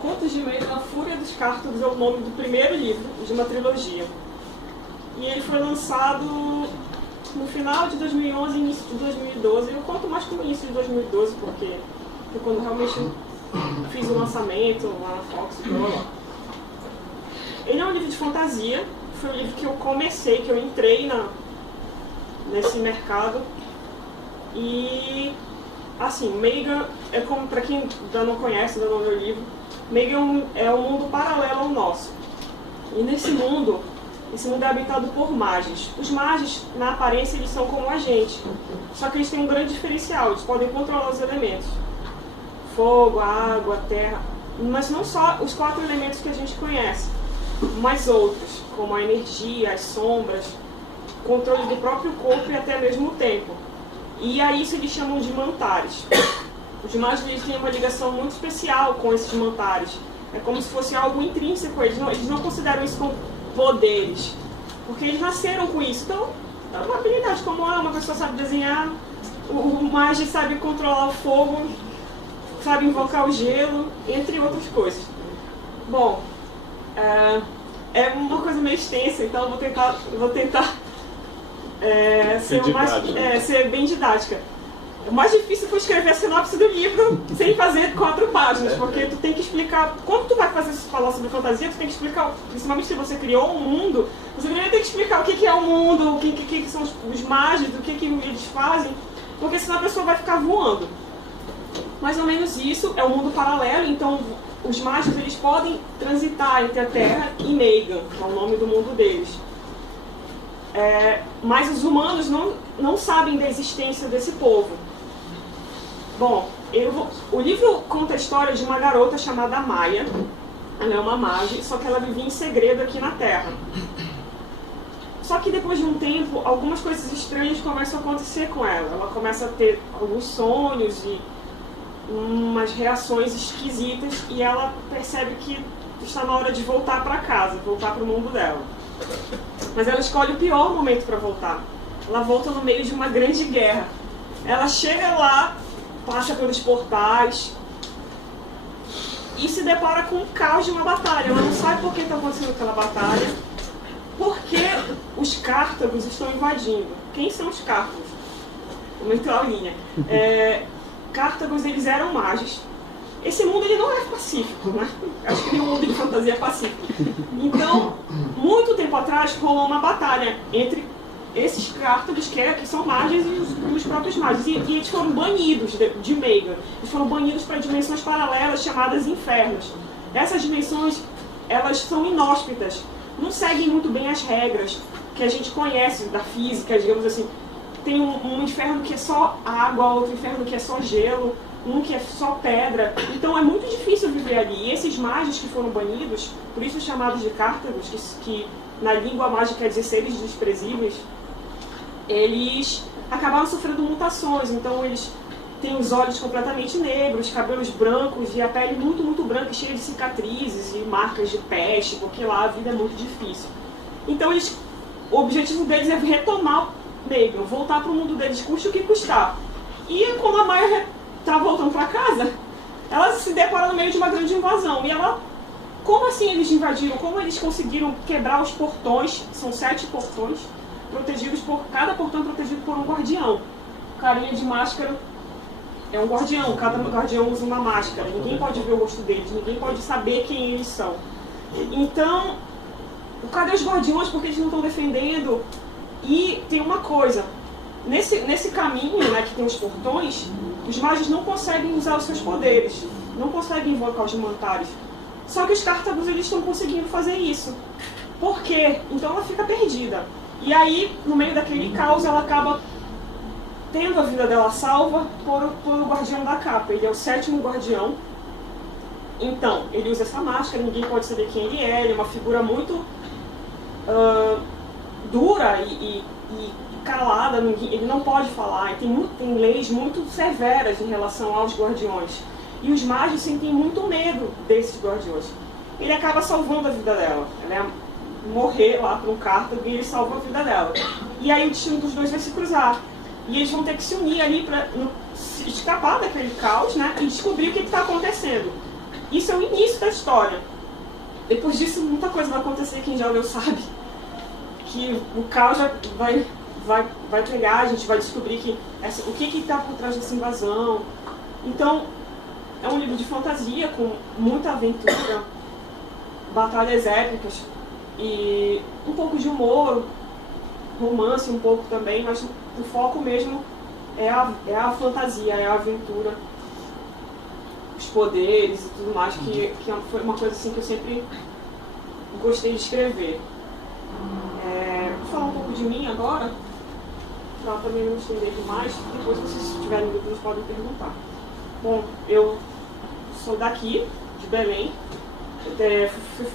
Contos de Meigan, A Fúria dos Cártagos é o nome do primeiro livro de uma trilogia. E ele foi lançado no final de 2011 e início de 2012. Eu conto mais com o início de 2012, porque foi quando realmente fiz o lançamento lá na Fox e blá. Ele é um livro de fantasia. Foi um livro que eu comecei, que eu entrei nesse mercado. E, assim, Meigan é como, para quem ainda não conhece, ainda não leu o livro, Meigan é um mundo paralelo ao nosso. E nesse mundo, esse mundo é habitado por magos. Os magos, na aparência, eles são como a gente. Só que eles têm um grande diferencial, eles podem controlar os elementos. Fogo, água, terra. Mas não só os 4 elementos que a gente conhece, mas outros, como a energia, as sombras, controle do próprio corpo e até mesmo o tempo. E a isso eles chamam de mantares. Os magos têm uma ligação muito especial com esses mantares. É como se fosse algo intrínseco, eles não consideram isso como poderes, porque eles nasceram com isso. Então, é uma habilidade, como uma pessoa sabe desenhar, o mago sabe controlar o fogo, sabe invocar o gelo, entre outras coisas. Bom, é uma coisa meio extensa, então eu vou tentar ser bem didática. O mais difícil foi escrever a sinopse do livro sem fazer 4 páginas, porque tu tem que explicar, quando tu vai falar sobre fantasia, tu tem que explicar, principalmente se você criou um mundo, você primeiro tem que explicar o que é o mundo, o que são os magos, o que eles fazem, porque senão a pessoa vai ficar voando. Mais ou menos isso, é um mundo paralelo, então os magos eles podem transitar entre a Terra e Meigan, que é o nome do mundo deles. Mas os humanos não sabem da existência desse povo. Bom, o livro conta a história de uma garota chamada Maia. Ela é uma mage, só que ela vivia em segredo aqui na Terra. Só que depois de um tempo, algumas coisas estranhas começam a acontecer com ela. Ela começa a ter alguns sonhos e umas reações esquisitas, e ela percebe que está na hora de voltar para casa, voltar para o mundo dela. Mas ela escolhe o pior momento para voltar. Ela volta no meio de uma grande guerra. Ela chega lá, passa pelos portais e se depara com o caos de uma batalha. Ela não sabe por que está acontecendo aquela batalha, porque os cártagos estão invadindo. Quem são os cártagos? Vamos entrar a linha. Cártagos, eles eram magos. Esse mundo ele não é pacífico, né? Acho que nenhum mundo de fantasia é pacífico. Então, muito tempo atrás, rolou uma batalha entre esses cártagos, que são magos, e os próprios magos. E eles foram banidos de Meigan. Eles foram banidos para dimensões paralelas chamadas infernos. Essas dimensões, elas são inóspitas. Não seguem muito bem as regras que a gente conhece da física, digamos assim. Tem um inferno que é só água, outro inferno que é só gelo, um que é só pedra. Então é muito difícil viver ali. E esses magos que foram banidos, por isso chamados de cártagos, que na língua mágica quer dizer seres desprezíveis, eles acabaram sofrendo mutações. Então eles têm os olhos completamente negros, cabelos brancos e a pele muito, muito branca, cheia de cicatrizes e marcas de peste, porque lá a vida é muito difícil. Então o objetivo deles é retomar Meigan, voltar para o mundo deles, custe o que custar. E quando a Maia está voltando para casa, ela se depara no meio de uma grande invasão. E ela, como assim eles invadiram? Como eles conseguiram quebrar os portões? São 7 portões, protegidos cada portão protegido por um guardião. O carinha de máscara é um guardião, cada guardião usa uma máscara. Ninguém pode ver o rosto deles, ninguém pode saber quem eles são. Então, cadê os guardiões? Porque eles não estão defendendo? E tem uma coisa, nesse caminho, né, que tem os portões, os magos não conseguem usar os seus poderes, não conseguem invocar os mantares. Só que os cártagos eles estão conseguindo fazer isso. Por quê? Então ela fica perdida. E aí, no meio daquele caos, ela acaba tendo a vida dela salva por o guardião da capa. Ele é o 7º guardião. Então, ele usa essa máscara, ninguém pode saber quem ele é uma figura muito dura e calada, ele não pode falar, e tem leis muito severas em relação aos guardiões. E os magos sentem muito medo desses guardiões. Ele acaba salvando a vida dela. Ela ia morrer lá para um cártago e ele salva a vida dela. E aí o destino dos dois vai se cruzar. E eles vão ter que se unir ali para se escapar daquele caos, né? E descobrir o que está acontecendo. Isso é o início da história. Depois disso, muita coisa vai acontecer, quem já leu sabe. Que o caos já vai pegar, a gente vai descobrir o que está por trás dessa invasão. Então, é um livro de fantasia, com muita aventura, batalhas épicas, e um pouco de humor, romance um pouco também, mas o foco mesmo é a fantasia, é a aventura, os poderes e tudo mais, que foi uma coisa assim que eu sempre gostei de escrever. Vou falar um pouco de mim agora, para também não estender demais, depois se vocês tiverem dúvidas podem perguntar. Bom, eu sou daqui, de Belém, sou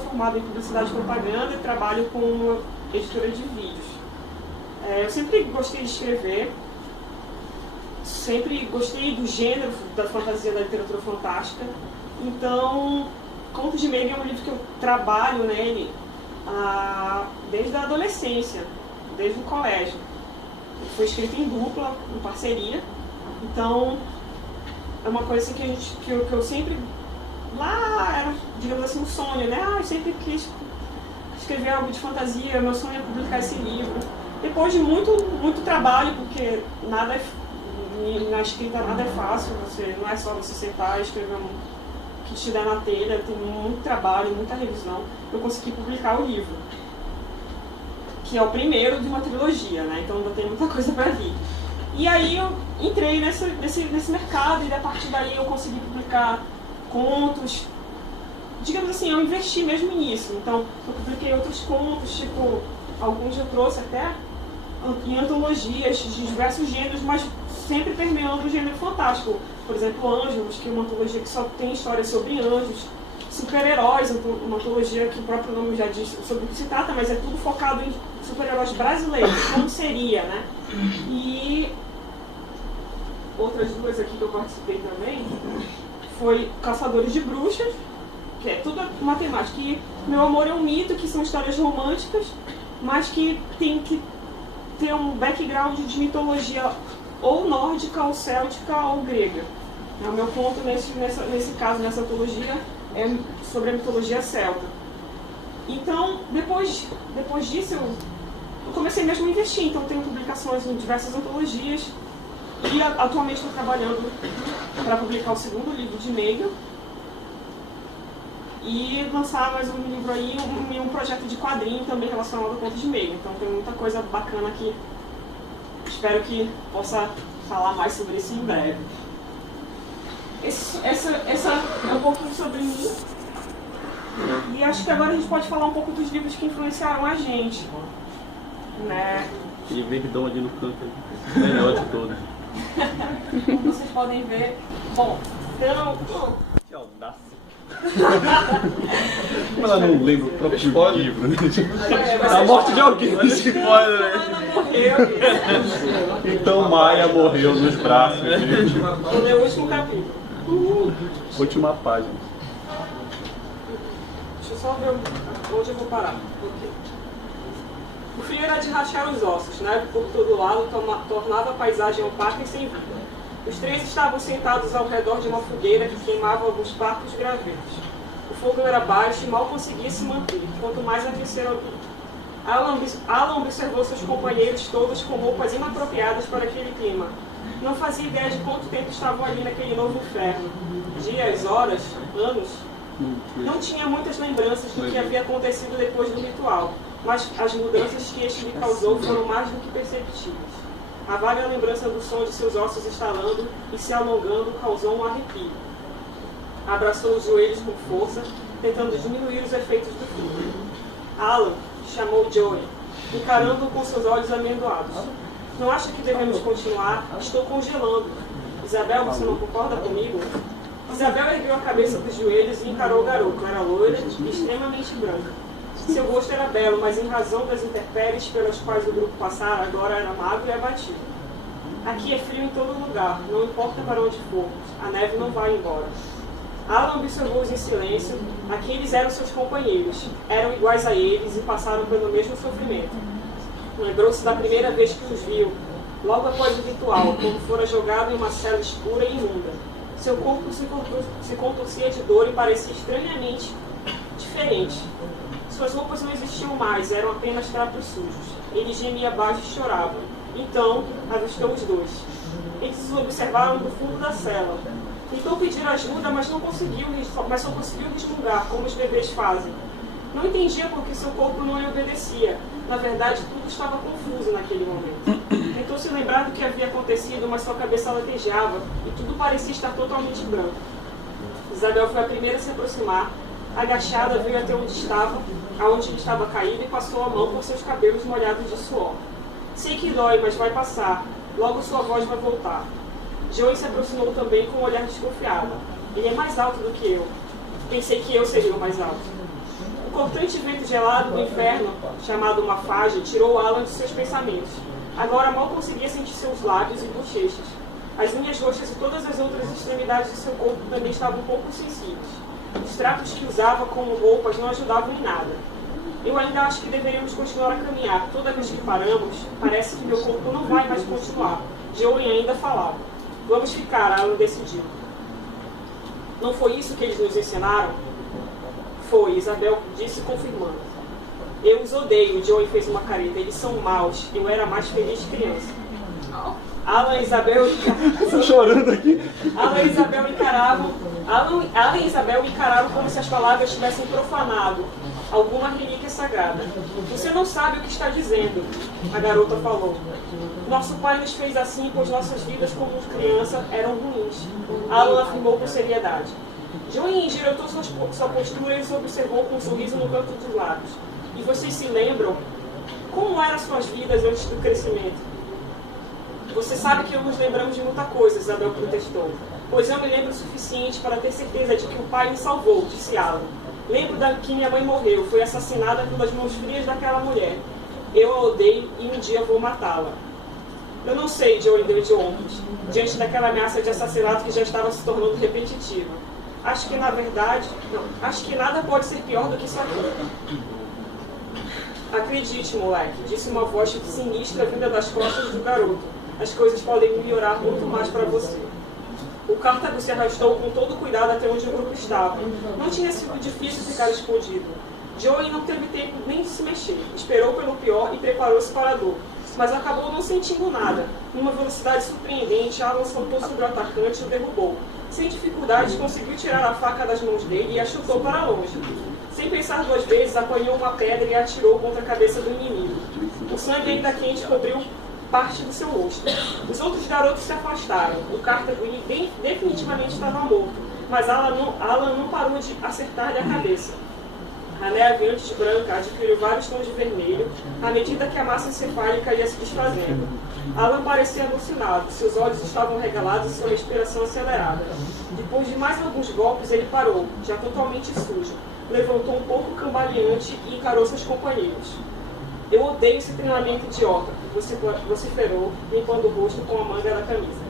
formada em publicidade e propaganda e trabalho com editora de vídeos. Eu sempre gostei de escrever, sempre gostei do gênero da fantasia, da literatura fantástica. Então, Contos de Meiga é um livro que eu trabalho nele desde a adolescência, desde o colégio. Ele foi escrito em dupla, em parceria. Então, é uma coisa assim que eu sempre... Lá era, digamos assim, um sonho, né? Eu sempre quis escrever algo de fantasia, meu sonho é publicar esse livro. Depois de muito trabalho, porque na escrita nada é fácil, não é só você sentar e escrever o que te der na telha, tem muito trabalho, muita revisão. Eu consegui publicar o livro, que é o primeiro de uma trilogia, né? Então ainda tem muita coisa para vir. E aí eu entrei nesse mercado e a partir daí eu consegui publicar contos. Digamos assim, eu investi mesmo nisso. Então eu publiquei outros contos, tipo, alguns eu trouxe até em antologias de diversos gêneros, mas sempre permeando o gênero fantástico. Por exemplo, Ângelos, que é uma antologia que só tem histórias sobre anjos. Super-heróis, uma antologia que o próprio nome já diz sobre o que se trata, mas é tudo focado em super-heróis brasileiros, como seria, né? E outras duas aqui que eu participei também foi Caçadores de Bruxas, que é tudo uma temática. E Meu Amor é um Mito, que são histórias românticas, mas que tem que ter um background de mitologia ou nórdica, ou céltica, ou grega. O meu ponto nesse caso, nessa antologia, é sobre a mitologia celta. Então, depois disso, eu comecei mesmo a investir. Então, tenho publicações em diversas antologias e atualmente estou trabalhando para publicar o segundo livro de Meiga e lançar mais um livro aí, um projeto de quadrinho também relacionado a Contos de Meiga. Então, tem muita coisa bacana aqui. Espero que possa falar mais sobre isso em breve. Essa é um pouquinho sobre mim. E acho que agora a gente pode falar um pouco dos livros que influenciaram a gente, né? Aquele verdão ali no canto, melhor de todos. Como vocês podem ver. Bom, então... Que audácia. Como ela não lembra o próprio livro, né? A morte de alguém. Spoiler, né? Então Maia morreu nos braços. Vou ler o último capítulo. Última página. Deixa eu só ver onde eu vou parar. O frio era de rachar os ossos, né? Por todo lado tornava a paisagem opaca e sem vida. Os três estavam sentados ao redor de uma fogueira que queimava alguns parcos gravetos. O fogo era baixo e mal conseguia se manter, quanto mais aquecer a luz. Alan observou seus companheiros todos com roupas inapropriadas para aquele clima. Não fazia ideia de quanto tempo estavam ali naquele novo inferno. Dias, horas, anos. Não tinha muitas lembranças do que havia acontecido depois do ritual, mas as mudanças que este lhe causou foram mais do que perceptíveis. A vaga lembrança do som de seus ossos estalando e se alongando causou um arrepio. Abraçou os joelhos com força, tentando diminuir os efeitos do frio. Alan, chamou Joey, encarando-o com seus olhos amendoados. Não acha que devemos continuar? Estou congelando. Isabel, você não concorda comigo? Isabel ergueu a cabeça dos joelhos e encarou o garoto. Era loira e extremamente branca. Seu rosto era belo, mas em razão das intempéries pelas quais o grupo passara, agora era magro e abatido. Aqui é frio em todo lugar, não importa para onde formos. A neve não vai embora. Alan observou-os em silêncio. Aqueles eram seus companheiros. Eram iguais a eles e passaram pelo mesmo sofrimento. Lembrou-se da primeira vez que os viu. logo após o ritual, quando fora jogado em uma cela escura e imunda. Seu corpo se contorcia de dor e parecia estranhamente diferente. Suas roupas não existiam mais, eram apenas trapos sujos. Ele gemia baixo e chorava. Então, avistou os dois. Eles os observaram do fundo da cela. Tentou pedir ajuda, mas só conseguiu resmungar, como os bebês fazem. Não entendia por que seu corpo não lhe obedecia. Na verdade, tudo estava confuso naquele momento. Tentou se lembrar do que havia acontecido, mas sua cabeça latejava e tudo parecia estar totalmente branco. Isabel foi a primeira a se aproximar. Agachada, veio até aonde ele estava caído e passou a mão por seus cabelos molhados de suor. Sei que dói, mas vai passar. Logo sua voz vai voltar. Joey se aproximou também com um olhar desconfiado. Ele é mais alto do que eu. Pensei que eu seria o mais alto. O cortante vento gelado do inferno, chamado uma faja, tirou Alan de seus pensamentos. Agora mal conseguia sentir seus lábios e bochechas. As unhas roxas e todas as outras extremidades de seu corpo também estavam um pouco sensíveis. Os trapos que usava como roupas não ajudavam em nada. Eu ainda acho que deveríamos continuar a caminhar. Toda vez que paramos, parece que meu corpo não vai mais continuar. Joey ainda falava. Vamos ficar, Alan decidiu. Não foi isso que eles nos ensinaram? Foi, Isabel disse confirmando. Eu os odeio, Joey fez uma careta. Eles são maus. Eu era a mais feliz criança. Alan e Isabel... Estou chorando aqui. Alan e Isabel encararam como se as palavras tivessem profanado alguma relíquia sagrada. Você não sabe o que está dizendo, a garota falou. Nosso pai nos fez assim, pois nossas vidas como criança eram ruins. Alan afirmou com seriedade. Joey endireitou sua postura e os observou com um sorriso no canto dos lábios. E vocês se lembram? Como eram suas vidas antes do crescimento? Você sabe que nos lembramos de muita coisa, Isabel protestou. Pois eu me lembro o suficiente para ter certeza de que o pai me salvou, disse Alan. Lembro que minha mãe morreu, foi assassinada pelas mãos frias daquela mulher. Eu a odeio e um dia vou matá-la. Eu não sei, Joey deu de ombros, diante daquela ameaça de assassinato que já estava se tornando repetitiva. Acho que nada pode ser pior do que isso aqui. Acredite, moleque, disse uma voz sinistra vinda das costas do garoto. As coisas podem melhorar muito mais para você. O Cartago se arrastou com todo cuidado até onde o grupo estava. Não tinha sido difícil ficar escondido. Joey não teve tempo nem de se mexer. Esperou pelo pior e preparou-se para a dor. Mas acabou não sentindo nada. Numa velocidade surpreendente, Alan saltou sobre o atacante e o derrubou. Sem dificuldades, conseguiu tirar a faca das mãos dele e a chutou para longe. Sem pensar duas vezes, apanhou uma pedra e a atirou contra a cabeça do inimigo. O sangue ainda quente cobriu parte do seu rosto. Os outros garotos se afastaram. O Cartago definitivamente estava morto, mas Alan não parou de acertar-lhe a cabeça. A neve antes branca adquiriu vários tons de vermelho à medida que a massa encefálica ia se desfazendo. Alan parecia alucinado, seus olhos estavam regalados e sua respiração acelerada. Depois de mais alguns golpes, ele parou, já totalmente sujo. Levantou um pouco cambaleante e encarou seus companheiros. Eu odeio esse treinamento idiota, vociferou, limpando o rosto com a manga da camisa.